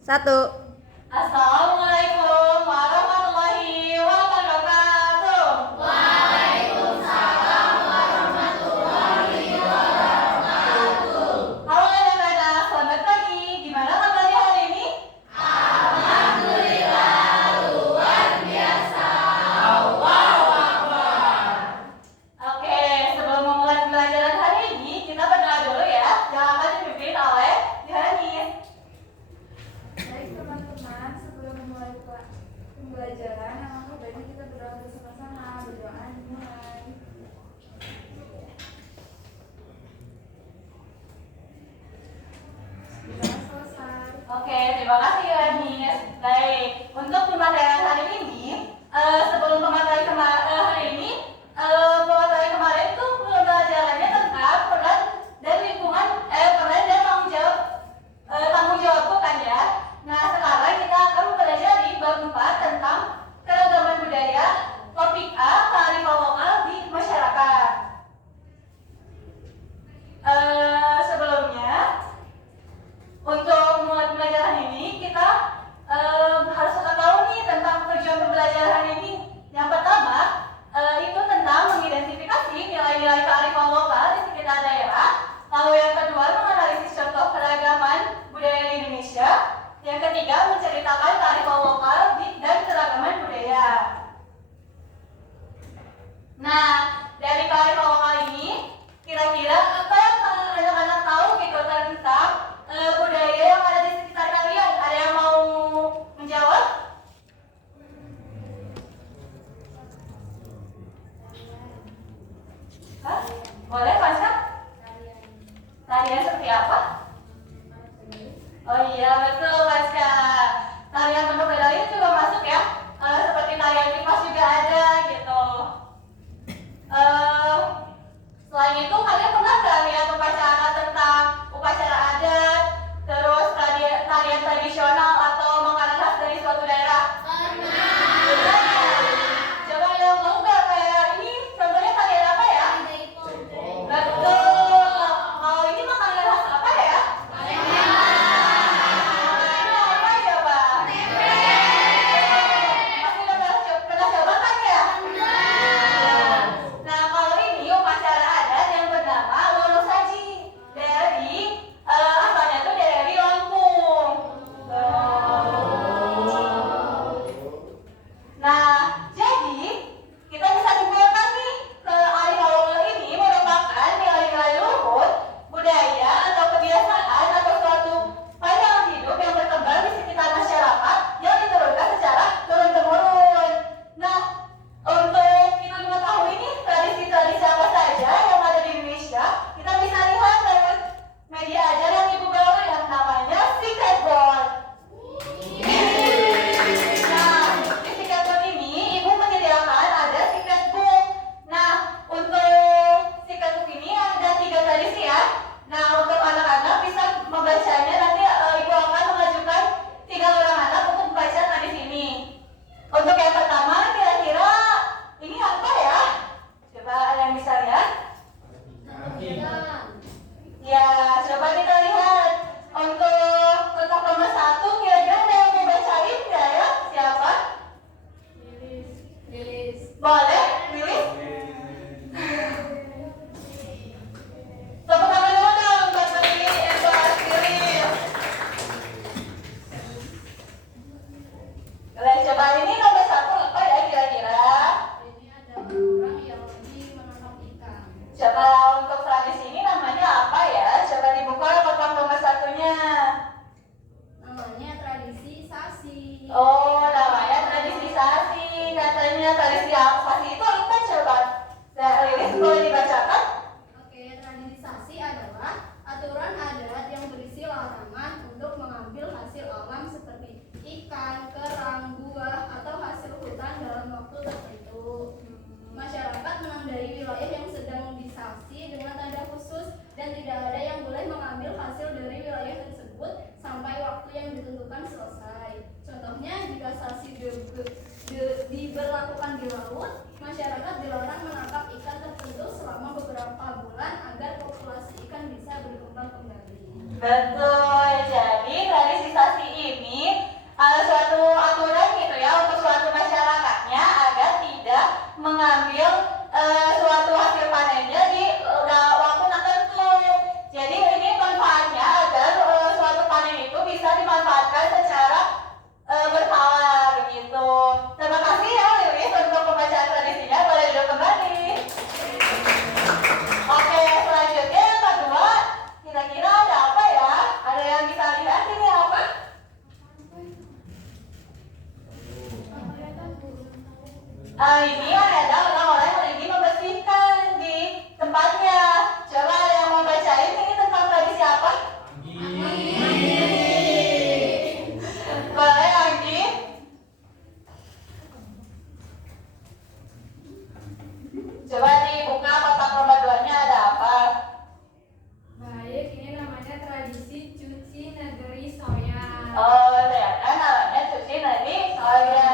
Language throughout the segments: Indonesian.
Satu. Assalamualaikum warahmatullahi wabarakatuh. Waalaikumsalam warahmatullahi wabarakatuh. Halo anak-anak, selamat pagi. Gimana kabarnya hari ini? Alhamdulillah luar biasa. Allahu Akbar. Oke, sebelum memulai pembelajaran hari ini, kita berdoa dulu ya. Yang akan dipimpin oleh Yohanis. Baik teman-teman, sebelum memulai pembelajaran, alangkah baiknya kita berdoa bersama-sama. Berdoa dimulai. Berdoa selesai. Oke, terima kasih Yohanis. Baik, untuk pembelajaran hari ini, sebelum pembelajaran hari ini, pembelajaran kemarin itu pembelajarannya tentang peran dan lingkungan, peran dan tanggung jawabku kan ya. Nah, sekarang kita akan mempelajari bab 4 tentang keragaman budaya, topik A, kearifan lokal di masyarakat. Sebelumnya, untuk memulai pembelajaran ini, kita harus tahu nih tentang tujuan pembelajaran ini. Yang pertama, itu tentang mengidentifikasi nilai-nilai kearifan lokal di sekitar daerah. Lalu yang kedua, menganalisis contoh keragaman budaya di Indonesia. Yang ketiga, menceritakan kearifan lokal dan keragaman budaya. Nah, dari kearifan lokal ini, kira-kira apa yang anak-anak tahu gitu tentang budaya yang ada di sekitar kalian? Ada yang mau menjawab? Hah? Boleh, Pasca? Tarian seperti apa? Oh iya, betul, Pasca. Tarian bentuk bedanya juga masuk ya. Seperti tarian kipas juga ada gitu. Selain itu, kalian pernah nggak lihat upacara tentang upacara adat, terus tarian tradisional atau makanan khas dari suatu daerah? Pernah ya? Coba yang mau nggak kayak ini? Contohnya tarian apa ya? Betul. Kalau ini makanan khas apa ya? Ini apa coba? Pasti udah pernah coba kan ya? Nah, kalau ini upacara adat yang bernama Lono Saji dari asalnya tuh dari Lampung. Nah, jadi kita bisa simpulkan nih kearifan lokal ini merupakan nilai-nilai luhur, budaya atau kebiasaan atau suatu pandangan hidup yang berkembang di sekitar masyarakat yang diturunkan secara turun-temurun. Nah, untuk kita mengetahui ini tradisi-tradisi apa saja yang ada di Indonesia, kita bisa lihat lewat media ajar yang Ibu bawa yang namanya Secret Board. Nah, di Secret Board ini Ibu menyediakan ada Secret Book. Nah, untuk Secret Book ini ada 3 tradisi ya. Nah, untuk anak-anak bisa membacanya, nanti Ibu akan mengajukan 3 orang anak untuk membaca tradisi ini. Untuk yang pertama, kira-kira ini apa ya? Coba ada yang bisa lihat? Ya, coba kita lihat. Untuk kotak nomor 1, kira-kira ada yang mau bacain nggak ya? Siapa? Lilis. Boleh, Lilis? Tepuk tangan dulu dong buat Lilis. Boleh, coba ini nomor 1 apa ya kira-kira? Ini ada orang yang lagi menangkap ikan. Coba untuk tradisi ini namanya apa ya? Coba dibuka kotak nomor 1-nya. Namanya tradisi Sasi. Oh, namanya tradisi Sasi. Katanya tradisi Sasi itu apa coba? Nah, Lilis boleh dibacakan? Oke, tradisi Sasi adalah aturan adat yang berisi larangan untuk mengambil hasil alam seperti ikan, kerang, buah, atau hasil hutan dalam waktu tertentu. Masyarakat menandai wilayah yang sedang disasi dengan tanda khusus dan tidak ada yang boleh mengambil hasil dari wilayah tersebut sampai waktu yang ditentukan selesai. Contohnya, jika sasi diberlakukan di laut, masyarakat dilarang menangkap ikan tertentu selama beberapa bulan agar populasi ikan bisa berkembang kembali. Betul. Jadi tradisi Sasi ini Ini adalah orang-orang yang lagi membersihkan di tempatnya. Coba ada yang mau bacain ini tentang tradisi apa? Boleh, Anggi? Coba dibuka kotak nomor 2-nya ada apa? Baik, ini namanya tradisi cuci negeri soya. Oh, ternyata namanya cuci nadi soya.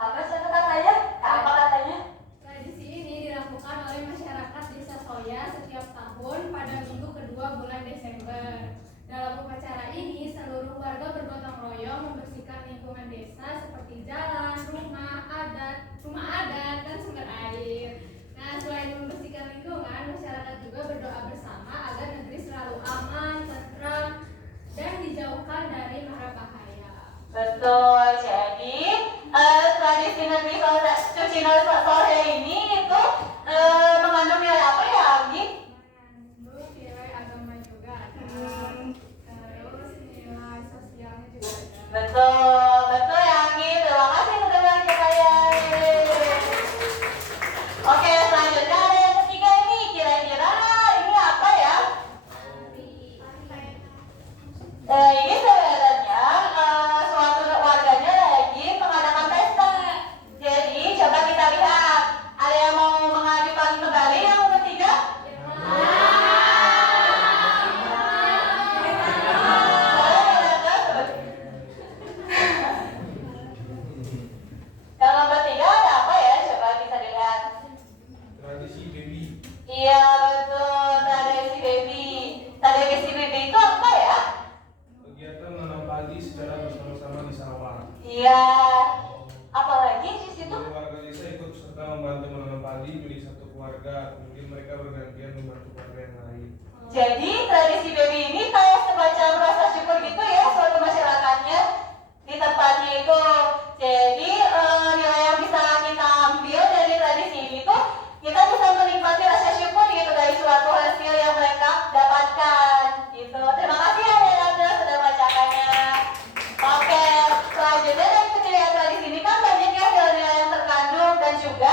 Apa sih katanya? Apa katanya? Tradisi ini dilakukan oleh masyarakat desa Soya setiap tahun pada minggu kedua bulan Desember. Dalam upacara ini, seluruh warga bergotong royong membersihkan lingkungan desa seperti jalan, rumah adat, dan sumber air. Nah, selain membersihkan lingkungan, masyarakat juga berdoa bersama agar negeri selalu aman, tentram, dan dijauhkan dari mara bahaya. Betul. Jadi tradisi negeri cuci nadi soya ini itu mengandung nilai apa ya, Anggi? Mengandung nilai agama juga ada. Terus nilai sosialnya juga ada. Betul, betul ya, Anggi. Terima kasih sudah banyak saya. Oke, selanjutnya ada yang ketiga ini. Kira-kira ini apa ya? Ini sebenarnya suatu warganya lagi mengadakan pesta. Jadi coba kita lihat. Ada yang mau mengajukan kembali yang ketiga? Yang nomor 3 ada apa ya? Coba bisa dilihat. Tradisi baby. Iya betul, tradisi baby. Tradisi baby itu apa ya? Kegiatan menanam padi secara bersama-sama di sawah. Iya. Apalagi di situ? Seluruh warga desa ikut serta membantu menanam padi milik satu keluarga. Kemudian mereka bergantian membantu warga yang lain. Jadi tradisi baby ini kayak semacam rasa syukur gitu ya suatu masyarakatnya di tempatnya itu. Jadi nilai yang bisa kita ambil dari tradisi ini tuh kita bisa menikmati rasa syukur gitu dari suatu hasil yang mereka dapatkan gitu. Terima kasih ya Nanda sudah bacakannya. Oke, selanjutnya dari keceriaan tradisi ini kan banyak ya nilai-nilai yang terkandung dan juga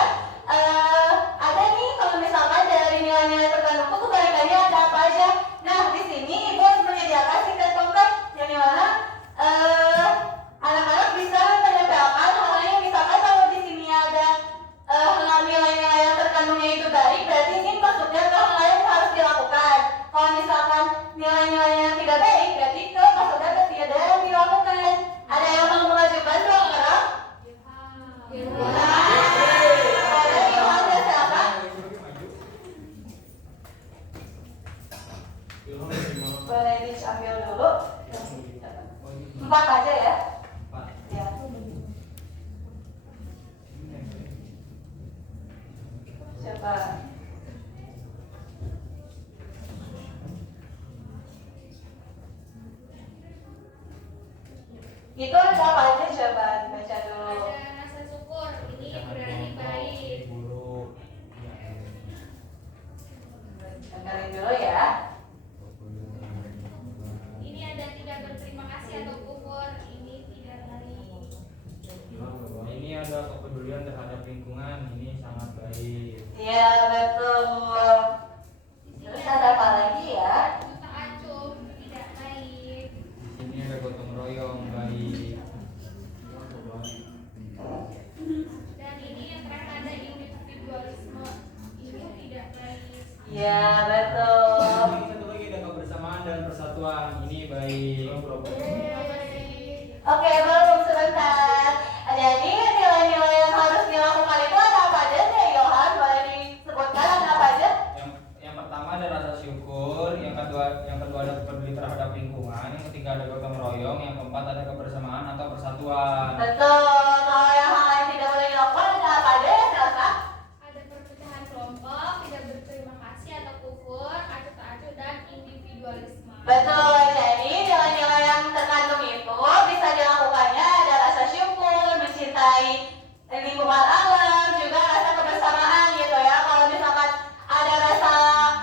ada nih kalau misalkan dari nilai-nilai terkandung itu kebalikannya ada apa aja. Nah di sini ibu menyediakan sikat konkret yang dimana anak-anak bisa menempelkan hal yang misalkan kalau di sini ada nilai-nilai yang terkandungnya itu baik, berarti ini maksudnya ke hal yang harus dilakukan. Kalau misalkan nilai-nilai yang tidak baik, berarti ke maksudnya ke tidak yang dilakukan. Ada yang mau mengajukan dua orang? Ada Ilham dan siapa? Boleh diambil dulu. 4 aja ya. Ya. Coba. Itu ada apa aja coba dibaca dulu. Ada rasa syukur, ini berarti baik. Dengerin dulu ya. Ini ada tidak berterima kasih atau kufur, ini tidak baik. Ini ada kepedulian terhadap lingkungan, ini sangat baik. Iya betul. Terus ada apa lagi ya? Buta acuh, tidak baik. Di sini ada gotong royong, baik. Dan ini yang terakhir ada individualisme, ini tidak baik. Iya betul. Ini satu lagi ada kebersamaan dan persatuan, ini baik. Oke, belum sebentar. Jadi nilai-nilai yang harus dilakukan itu ada apa aja sih, Yohan? Boleh disebutkan ada apa aja? Yang pertama ada rasa syukur, yang kedua ada peduli terhadap lingkungan, yang ketiga ada gotong royong, yang keempat ada kebersamaan atau persatuan. Betul. Kalau yang hal yang tidak boleh dilakukan ada apa aja ya, silakan? Ada perpecahan kelompok, tidak berterima kasih atau kufur, acuh tak acuh, dan individualisme. Betul. Jadi nilai-nilai yang terkandung itu bisa dilakukannya ada rasa syukur, mencintai lingkungan alam, juga rasa kebersamaan gitu ya. Kalau misalkan ada rasa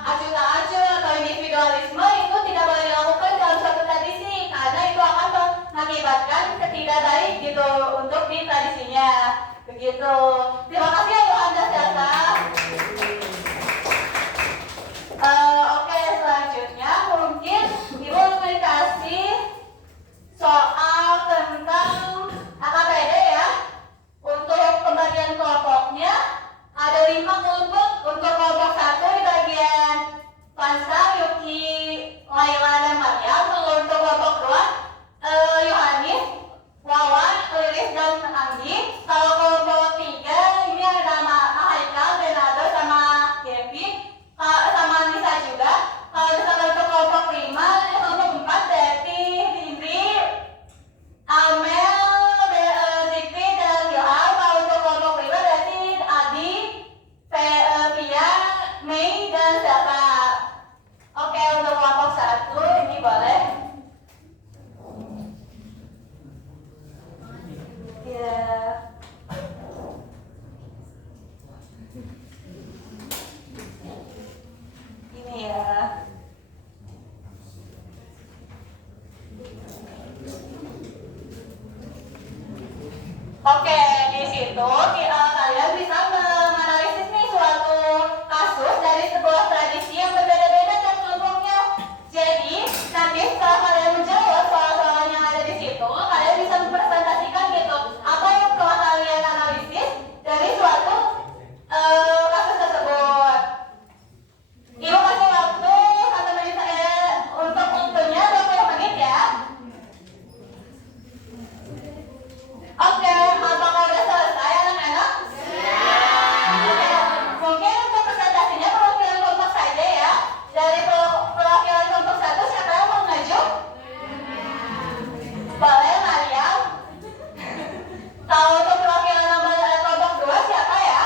acuh tak acuh atau individualisme itu tidak boleh dilakukan dalam suatu tradisi karena itu akan mengakibatkan ketidak baik gitu untuk di tradisinya. Begitu. Terima kasih ya Yohanes Yasa. Oke, selanjutnya mungkin Ibu dikasih soal tentang AKPD ya. Untuk pembagian kelompoknya ada 5 kelompok. Untuk kelompok 1 di bagian Vansa, Yuki, Laila, dan Maria. Untuk kelompok 2 Yohanis, Wawan, Lilis, dan Anggi. Kalau kelompok 3 ini ada Haikal, Renado, sama Devi, sama Nisa juga. Kalau misalkan untuk kelompok 5, kelompok 4 Devi, Indri, Amel, Zikri, dan Yohal. Kalau untuk kelompok 5 berarti Adi, Pia, Mei, dan Zelda. Oke, untuk kelompok 1 ini boleh. Ya. Ini ya. Oke, di situ kalian bisa menganalisis nih suatu kasus dari sebuah tradisi yang berbeda-beda dan kelompoknya. Jadi, nanti setelah kalian menjawab soal-soal yang ada di situ, kalian bisa mempresentasikan gitu apa yang telah kalian analisis dari suatu kasus tersebut. Ibu kasih waktu 1 menit untuk waktunya 20 menit ya. Oke, apakah udah selesai anak-anak? Oke, mungkin untuk presentasinya perwakilan kelompok saja ya. Dari perwakilan kelompok 1 siapa yang mau maju? Boleh Mariam. Kalau untuk perwakilan kelompok 2 siapa ya?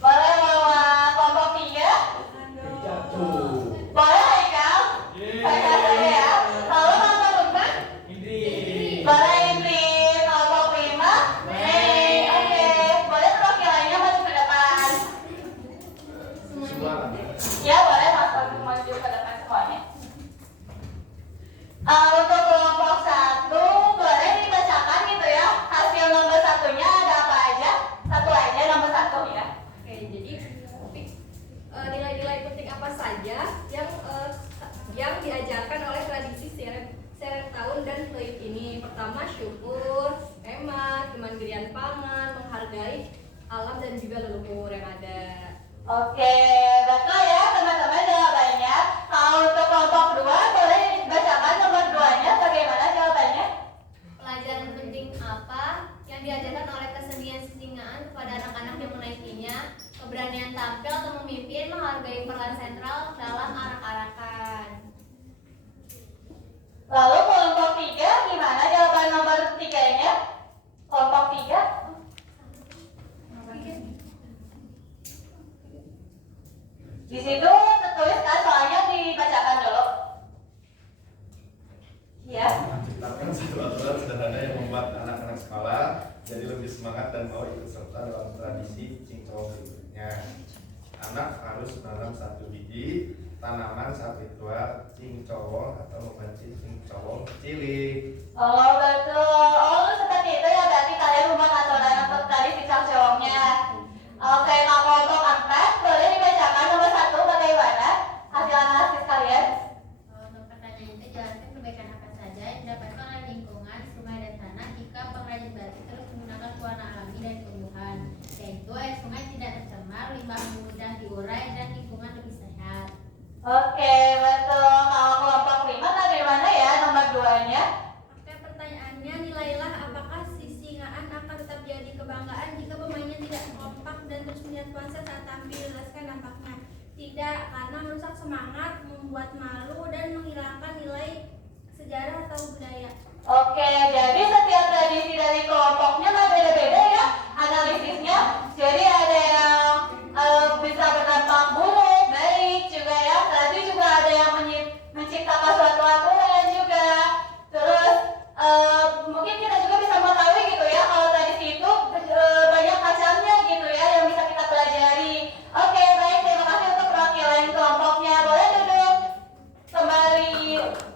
Boleh bawa kelompok 3? Boleh Haikal? Haikal saja ya. Lalu kelompok 4? Boleh Indri. Kelompok 5? Mei. Oke, boleh perwakilannya maju ke depan. Ya boleh maju ke depan semuanya. Untuk kelompok 1 boleh dibacakan gitu ya. Hasil nomor 1-nya ada apa aja? Satu aja nomor 1 ya. Oke, jadi nilai-nilai penting apa saja yang diajarkan oleh tradisi serent tahun dan fluid ini? Pertama, syukur, hemat, kemandirian pangan, menghargai alam dan juga leluhur yang ada. Oke, betul ya teman-teman jawabannya. Kalau untuk kelompok 2 boleh dibacakan nomor 2-nya bagaimana jawabannya? Pelajaran penting apa yang diajarkan oleh kesenian sisingaan kepada anak-anak yang menaikinya, keberanian tampil atau memimpin, menghargai peran sentral dalam arak-arakan. Lalu kelompok 3 gimana jawaban nomor 3-nya? Kelompok 3? Di situ tertulis kan soalnya dibacakan dulu. Ya. Menciptakan satu aturan sederhana yang membuat anak-anak sekolah jadi lebih semangat dan mau ikut serta dalam tradisi cincau berikutnya. Anak harus menanam 1 biji tanaman saat ritual cincowong atau memancing cincowong cilik. Oh betul. Oh seperti itu ya, berarti kalian membuat aturan untuk tradisi cincowongnya. Oke, kalau kelompok 4 boleh dibacakan nomor 1 bagaimana hasil analisis kalian? Untuk pertanyaan itu, jelaskan kebaikan apa saja yang didapatkan oleh lingkungan, sungai dan tanah jika pengrajin batik terus menggunakan pewarna alami dan tumbuhan, yaitu air sungai tidak tercemar, limbah mudah diurai, dan lingkungan lebih sehat. Oke, betul. Kalau kelompok 5 bagaimana ya nomor 2-nya? Oke, pertanyaannya, nilailah apakah sisingaan akan tetap jadi kebanggaan jika pemainnya tidak kompak dan terus melihat konser saat tampil. Jelaskan dampaknya. Tidak, karena merusak semangat, membuat malu, dan menghilangkan nilai sejarah atau budaya. Oke, jadi setiap tradisi dari kelompoknya beda-beda ya analisisnya. Jadi ada yang bisa berdampak buruk, baik juga ya. Tadi juga ada yang menciptakan suatu aturan juga. Terus mungkin kita juga bisa mengetahui gitu ya kalau tradisi itu banyak macamnya gitu ya yang bisa kita pelajari. Oke, baik, terima kasih untuk perwakilan kelompoknya. Boleh duduk kembali.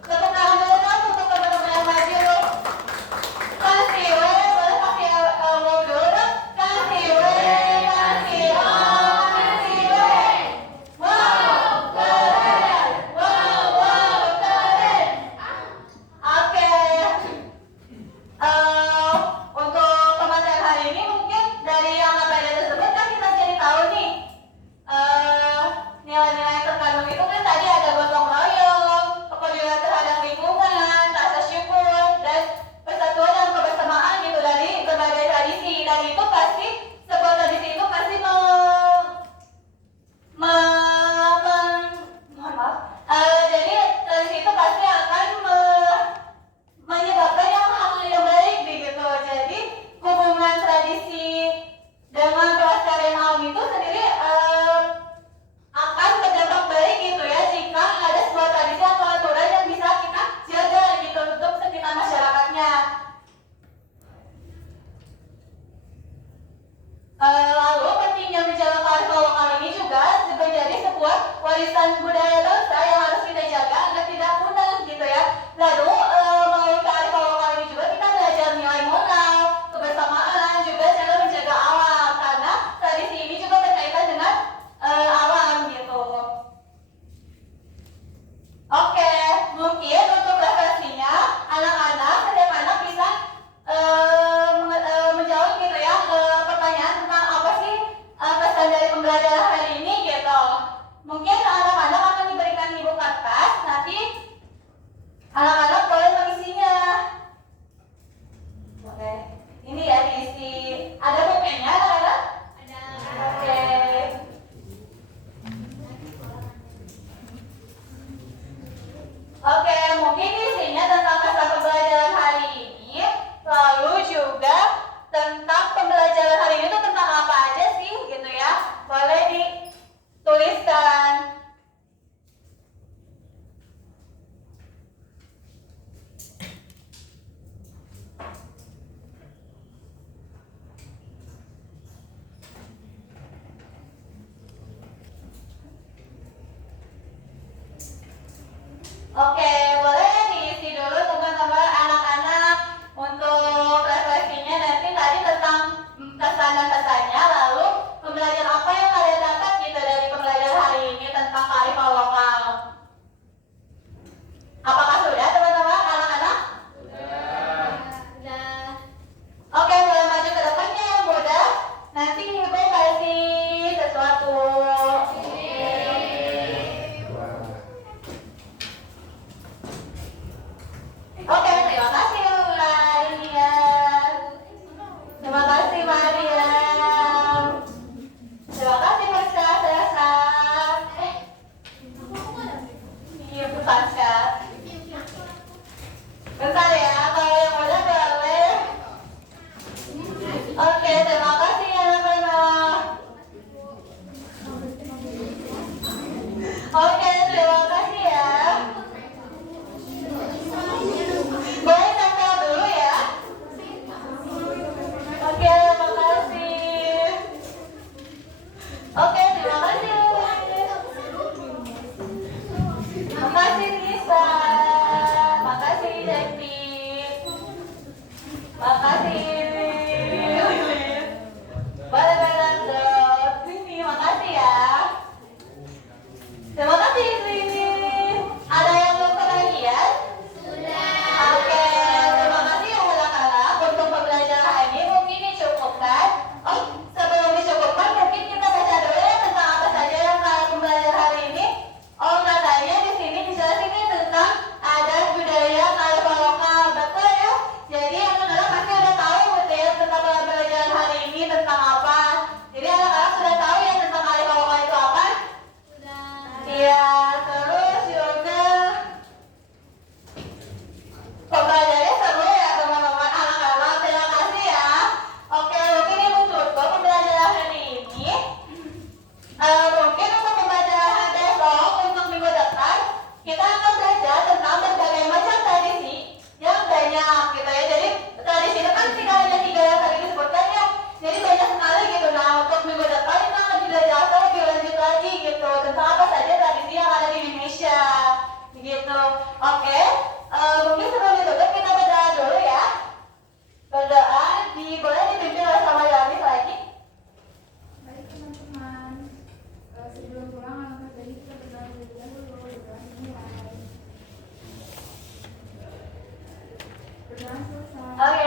Tepuk tangan dulu kan untuk teman-teman yang maju. warisan budaya bangsa yang harus kita jaga agar tidak punah gitu ya. Lalu melalui kearifan lokal ini juga kita belajar nilai moral, kebersamaan, juga cara menjaga alam karena tradisi ini juga berkaitan dengan alam gitu. Oke, mungkin untuk referensinya anak-anak, setiap anak bisa menjawab gitu ya pertanyaan tentang apa sih pesan dari pembelajaran hari ini gitu. Mungkin anak-anak akan diberikan ibu kertas, nanti anak-anak boleh mengisinya. Boleh. Ini ya diisi. Ada bukunya anak-anak? Ada. Oke. Oke, mungkin isinya tentang pesan pembelajaran hari ini. Lalu juga tentang pembelajaran hari ini itu tentang apa aja sih gitu ya. Boleh dituliskan. Oke, boleh diisi dulu teman-teman anak-anak untuk refleksinya nanti tadi tentang kesan dan pesannya, lalu pembelajaran apa yang kalian dapat gitu dari pembelajaran hari ini tentang kearifan lokal. Apakah sudah teman-teman anak-anak? Udah. Oke, boleh maju ke depannya yang mudah. Nanti ibu kasih sesuatu. Oke, terima kasih Mariam. Terima kasih Mariam. Terima kasih Pasca Sasa. Iya, Bu Pasca. Bentar ya, kalau yang udah boleh. Oke, terima kasih anak-anak. Oke, terima kasih ya. Boleh tempel dulu ya. Oke, terima kasih. Oke, terima kasih. Terima kasih Nisa. Terima kasih Devi. Terima kasih. Boleh lanjut. Sini, makasih ya. Terima kasih Sini. Ada yang belum kebagian? Oke, terima kasih anak-anak untuk pembelajaran hari ini. Mungkin dicukupkan. Oh, sebelum dicukupkan mungkin kita baca dulu ya tentang apa saja yang pembelajaran hari ini. Oh, katanya di sini dijelasin nih tentang adat budaya kearifan lokal, betul ya? Jadi anak-anak pasti udah tahu gitu ya tentang pembelajaran hari ini tentang apa. Jadi anak-anak sudah tahu ya tentang kearifan lokal itu apa? Iya, terus juga pembelajarannya seru ya teman-teman anak-anak. Terima kasih ya. Oke, mungkin ibu tutup pembelajaran hari ini. Mungkin untuk pembelajaran besok untuk minggu depan kita akan belajar tentang berbagai macam tradisi yang banyak gitu ya. Jadi tradisi itu kan tidak hanya 3 yang tadi disebutkan ya. Jadi banyak sekali gitu. Nah, untuk minggu depan kita akan dijelaskan lebih lanjut lagi gitu tentang apa saja tradisi yang ada di Indonesia gitu. Oke, mungkin sebelum ditutup kita berdoa dulu ya. Berdoa boleh dipimpin oleh sama Yanis lagi. Baik teman-teman, sebelum pulang langkah dari kita berdoa terlebih dahulu. Berdoa dimulai. Berdoa selesai. Oke,